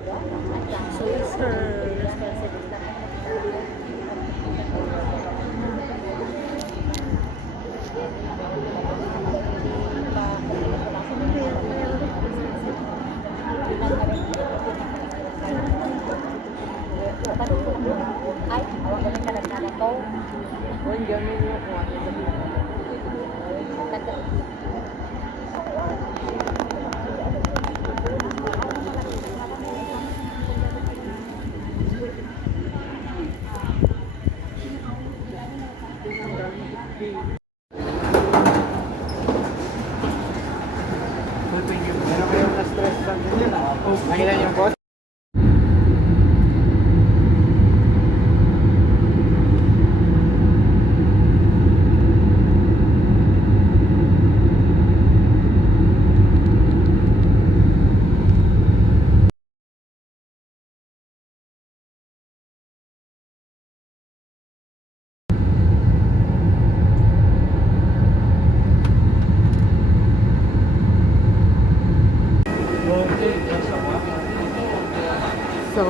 So it's her responsibility. Ay, awak kami ka nagkala to. Kung gamin mo kung ano meron kayong na-stress ba ganyan? Nakita yung boss? So,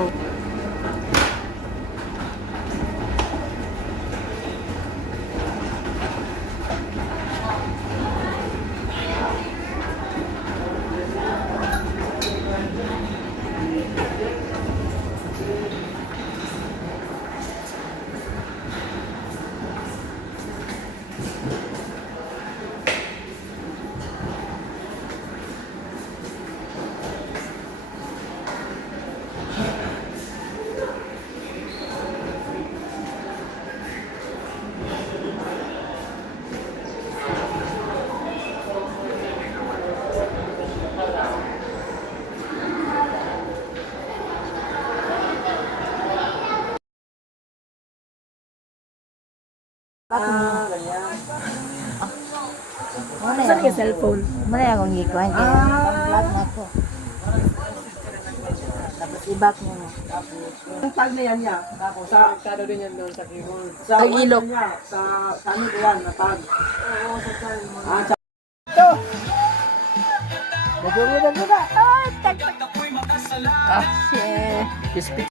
saan yung cellphone? Mana akong gikuan kay pang-vlog na ko. Tapos ibak mo. Ang tag na yan niya. Sa kado din yan doon sa keyboard. Sa Tagilok. niya, sa ano ko yan, na tag. Oo, sa tag. Ah, sa Naguludan ko ba? Ay, tag. Ah, shit.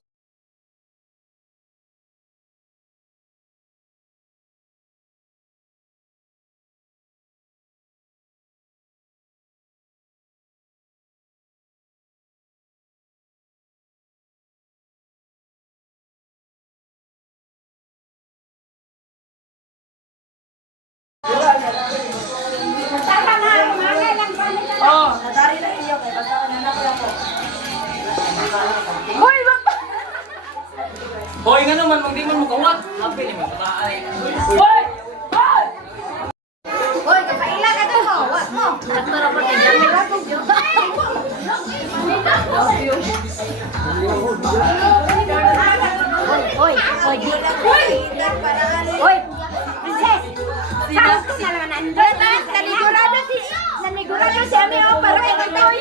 Hoy, nga naman, mag di man magkawat. Happy ni magkataay. Hoy! Hoy, kapaila ka to. Wag mo. Ato ra po kay Jamil ako. Hoy, hoy, di na ko. Hoy, princess. Sakto na naman andun. Nanigurado si Amio para kay Toy.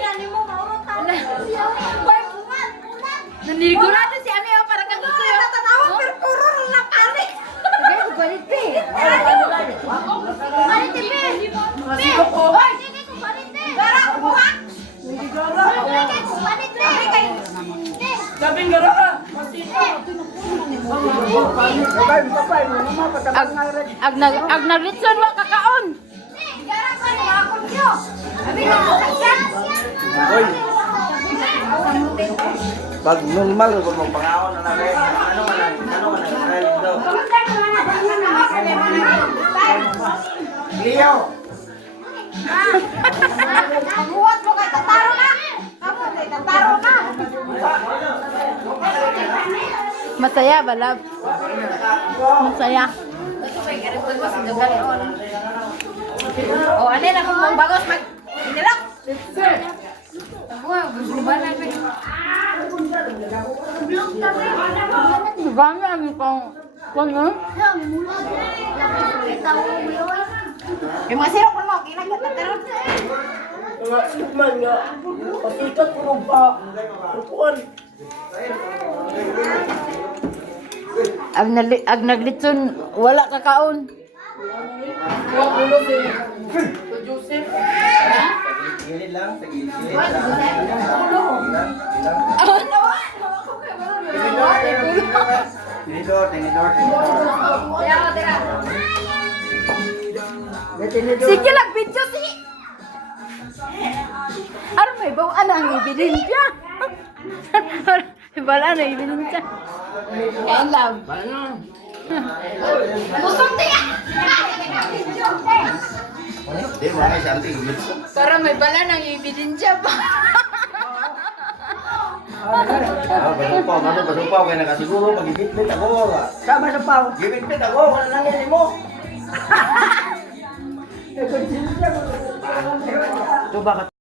Nanigurado si Amio para kay Toy. Natatawa pero puro na panik. Sige, balik pi. Balik pi. Masiko ko. Hoy, sige ko balik pi. Gara ko ha. Sige gara. Sige ko balik pi. Sabing gara ka. Ag nagritson wa kakaon. Gara ko ni ako niyo. Abi na ko sakyan. Hoy. Pag normal ko mong pangaon na lang ano man daw. Leo. Buhat mo kay tataro na. Kamu kay tataro na. Masaya ba, love? Masaya. O, ano na kung bagos mag... Inilak! Gusto ba na? Gano'n ang kong... Ano? Yung mga sirok mo, kinagat na pero... Man nga. Pasikat ko pa. Tukuan. Ag naglitson, wala kakaon. Gilid lang, sa gilid. Tinidor. Sige lang, video si. Ano may bawaan ang ebidensya? Wala na ebidensya. Kain lang. Busog tiya! Di mo nga siya anting gilid. Para may bala ng ebidensya pa. Basupaw, kaya nakasiguro, pag-ibitbit ako. Sama sa pao. Gibitbit ako, wala nang yan mo. Ito bakit